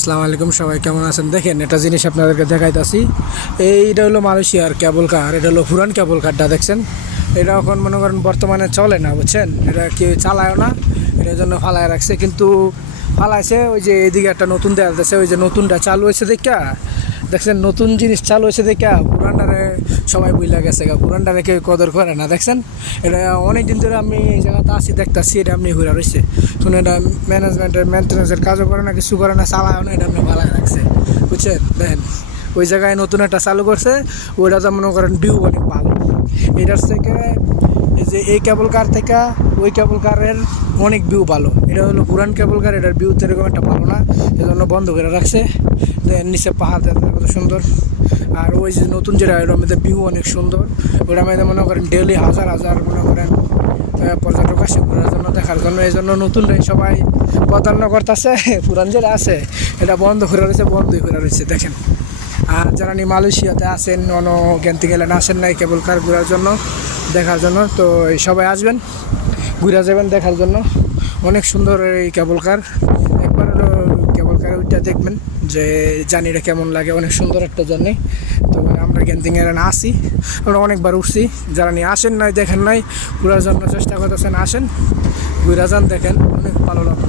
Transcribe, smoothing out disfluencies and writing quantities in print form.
আসসালামু আলাইকুম, সবাই কেমন আছেন? দেখেন একটা জিনিস আপনাদেরকে দেখাইতাছি। এইটা হলো মালয়েশিয়ার কেবল কার। এটা হলো পুরান কেবল কারটা দেখছেন। এটা এখন মনে করেন বর্তমানে চলে না, বুঝছেন? এটা কেউ চালায়ও না, এটার জন্য ফালায় রাখছে। কিন্তু ফালাইছে ওই যে এদিকে একটা নতুন দেওয়া যাচ্ছে, ওই যে নতুনটা চালু হয়েছে দেখা দেখছেন। নতুন জিনিস চালু হয়েছে দেখা পুরানটারে সবাই বুঝলা গেছে গা, পুরানটারে কেউ কদর করে না দেখছেন। এটা অনেক দিন ধরে আমি এই জায়গাতে আসি দেখতেছি, এটা আপনি ঘুরে রয়েছে শুনে। এটা ম্যানেজমেন্টের মেনটেন্যান্সের কাজও করে না, কিছু করে না, চালায়ও না, এটা আপনি ভালায় রাখছে, বুঝছেন? দেখেন ওই জায়গায় নতুন একটা চালু করছে, ওইটা তো মনে করেন ভিউ অনেক ভালো। এটার থেকে এই যে এই কেবল কার থেকে ওই কেবল কারের অনেক ভিউ ভালো। এটা হলো পুরান কেবল কার, এটার ভিউ তো এরকম একটা ভালো না, এজন্য বন্ধ করে রাখছে। নিচে পাহাড় কত সুন্দর। আর ওই যে নতুন যেটা, ওটার মধ্যে ভিউ অনেক সুন্দর। ওটার মধ্যে মনে করেন ডেলি হাজার হাজার মনে করেন পর্যটক আসে ঘোরার জন্য, দেখার জন্য। এই জন্য নতুনটাই সবাই প্রাধান্য করতেছে। পুরান যেটা আছে এটা বন্ধ করে রয়েছে, বন্ধই করে রয়েছে দেখেন। আর যারা নি মালয়েশিয়াতে আসেন, জ্ঞানতে গেলেন, আসেন নাই কেবল কার ঘোরার জন্য, দেখার জন্য, তো এই সবাই আসবেন, ঘুরে যাবেন দেখার জন্য। অনেক সুন্দর এই কেবল কার। একবার কেবল কার ওইটা দেখবেন যে জার্নিটা কেমন লাগে, অনেক সুন্দর একটা জার্নি। তো আমরা গ্যান্তিংয়ে আসি, আমরা অনেকবার উঠছি। যারা নিয়ে আসেন নাই, দেখেন নাই, ঘোরার জন্য চেষ্টা করতেছেন, আসেন ঘুরে যান, দেখেন, অনেক ভালো লাগবে।